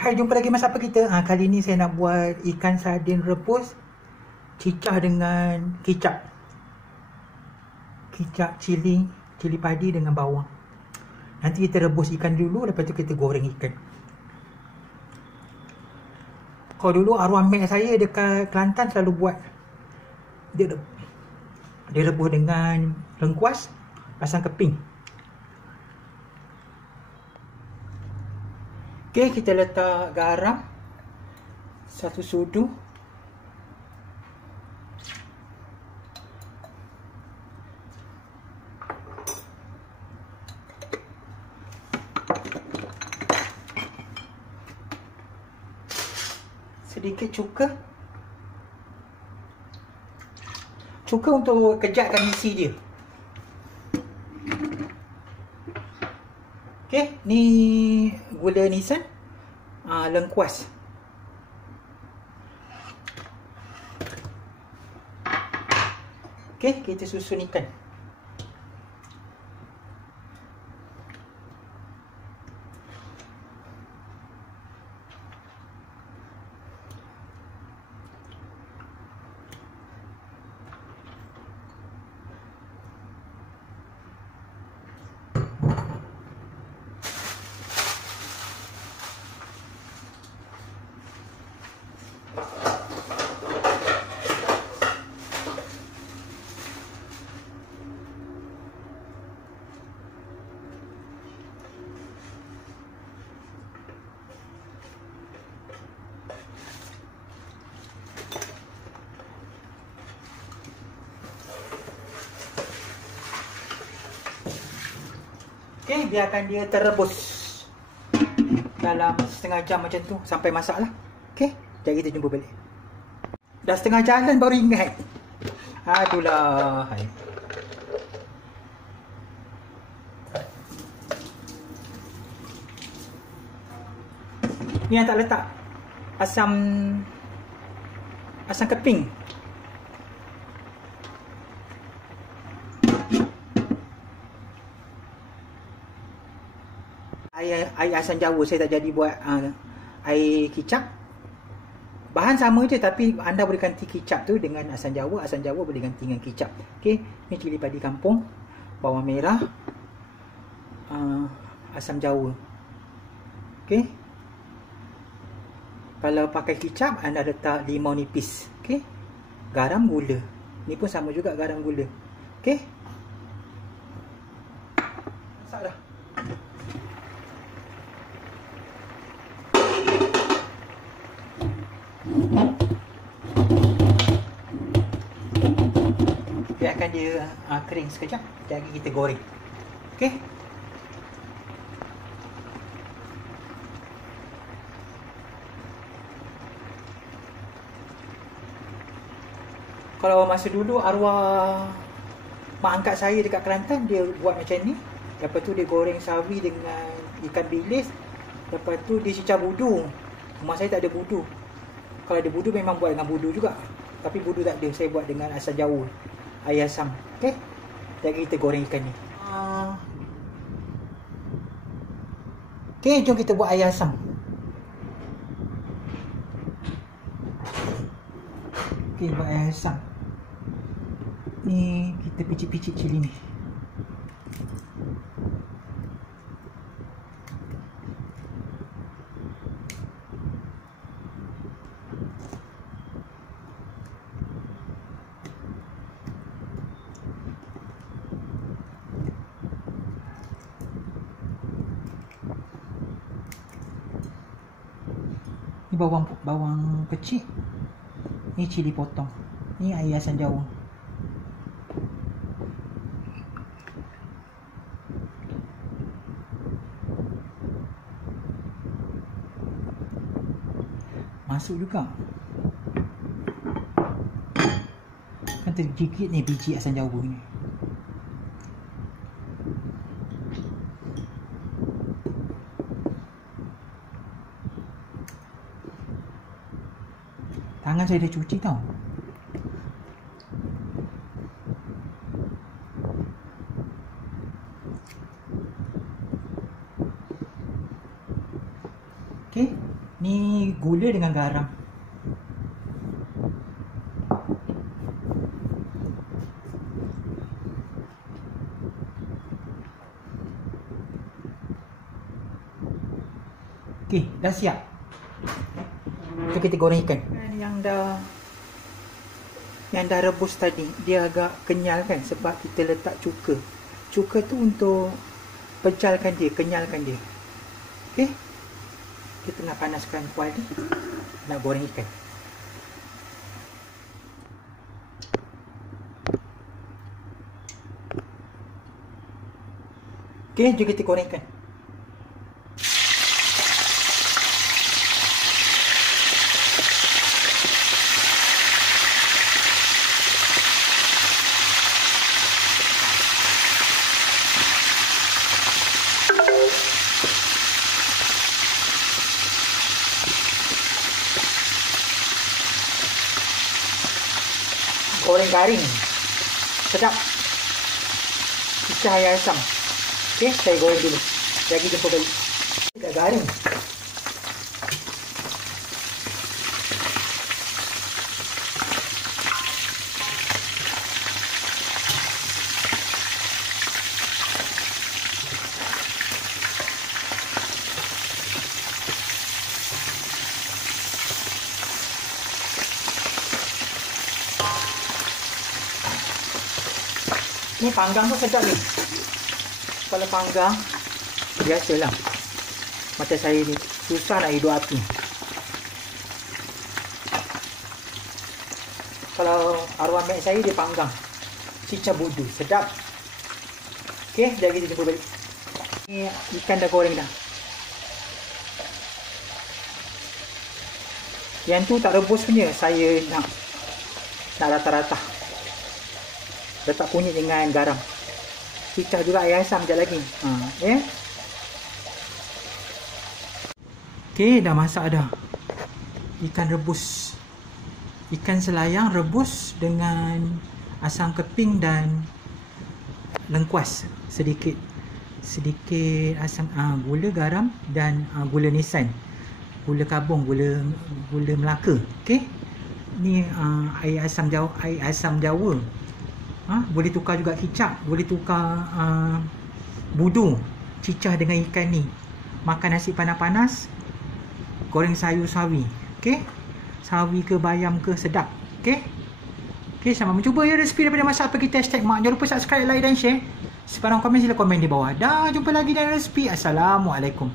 Hai, jumpa lagi mas apa kita. Kali ni saya nak buat ikan sardin rebus cicah dengan kicap. Kicap cili padi dengan bawang. Nanti kita rebus ikan dulu, lepas tu kita goreng ikan. Kalau dulu arwah mak saya dekat Kelantan selalu buat. Dia rebus dengan lengkuas, asam keping. Okey, kita letak garam 1 sudu. Sedikit cuka. Cuka untuk kejatkan isi dia. Okey, ni gula nisan, lengkuas. Okey, kita susun ikan. Okey, biarkan dia terrebus dalam setengah jam macam tu sampai masak lah. Okey, jadi kita jumpa balik. Dah setengah jalan baru ingat. Adulah. Ni yang tak letak asam keping. Air asam jawa saya tak jadi buat air kicap. Bahan sama je tapi anda boleh ganti kicap tu dengan asam jawa boleh ganti dengan kicap. Okey, ni cili padi kampung, bawang merah, asam jawa. Okey. Kalau pakai kicap anda letak limau nipis. Okey. Garam, gula. Ni pun sama juga, garam, gula. Okey. Masak dah. Biarkan dia kering sekejap, jadi kita goreng. Okey. Kalau masa dulu arwah mak angkat saya dekat Kelantan, dia buat macam ni. Lepas tu dia goreng sawi dengan ikan bilis. Lepas tu dia cicah budu. Rumah saya tak ada budu. Kalau ada budu memang buat dengan budu juga. Tapi budu tak ada, saya buat dengan asam jawa, air asam. Okey. Jadi kita goreng ikan ni. Okey, jom kita buat air asam. Okey, buat air asam. Ni kita picit-picit cili ni. Ni bawang kecil. Ni cili potong. Ni air asam jawa. Masuk juga. Kan tergigit ni biji asam jawa ni. Tangan saya dah cuci tau. Okey. Ni gula dengan garam. Okey, dah siap. Kita goreng ikan. Yang dah rebus tadi, dia agak kenyal kan sebab kita letak cuka. Cuka tu untuk pejalkan dia, kenyalkan dia. Okey. Kita nak panaskan kuali, nak goreng ikan. Okey, jom kita goreng ikan. Goreng garing, sedap. Pecah air asam. Okey, saya goreng dulu. Lagi jumpa balik. Dah garing. Ni panggang tu sedap ni. Kalau panggang, biasalah. Macam saya ni, susah nak hidup api. Kalau arwah mak saya, dia panggang. Cicah budu, sedap. Okey, dah kita jumpa balik. Ni ikan dah goreng dah. Yang tu tak rebus punya, saya nak rata-rata. Letak kunyit dengan garam. Cicah juga air asam sekejap lagi. Okey, dah masak dah. Ikan rebus. Ikan selayang rebus dengan asam keping dan lengkuas sedikit. Sedikit asam, gula, garam dan gula nisan. Gula kabung, gula Melaka. Okey. Ni air asam Jawa. Boleh tukar juga kicap, boleh tukar budu, cicah dengan ikan ni. Makan nasi panas-panas, goreng sayur sawi. Okey? Sawi ke bayam ke, sedap. Okey? Okey, selamat mencuba ya resipi daripada Masak Apa Kita #mak. Jangan lupa subscribe, like dan share. Sekarang komen, sila komen di bawah. Dah jumpa lagi dalam resipi. Assalamualaikum.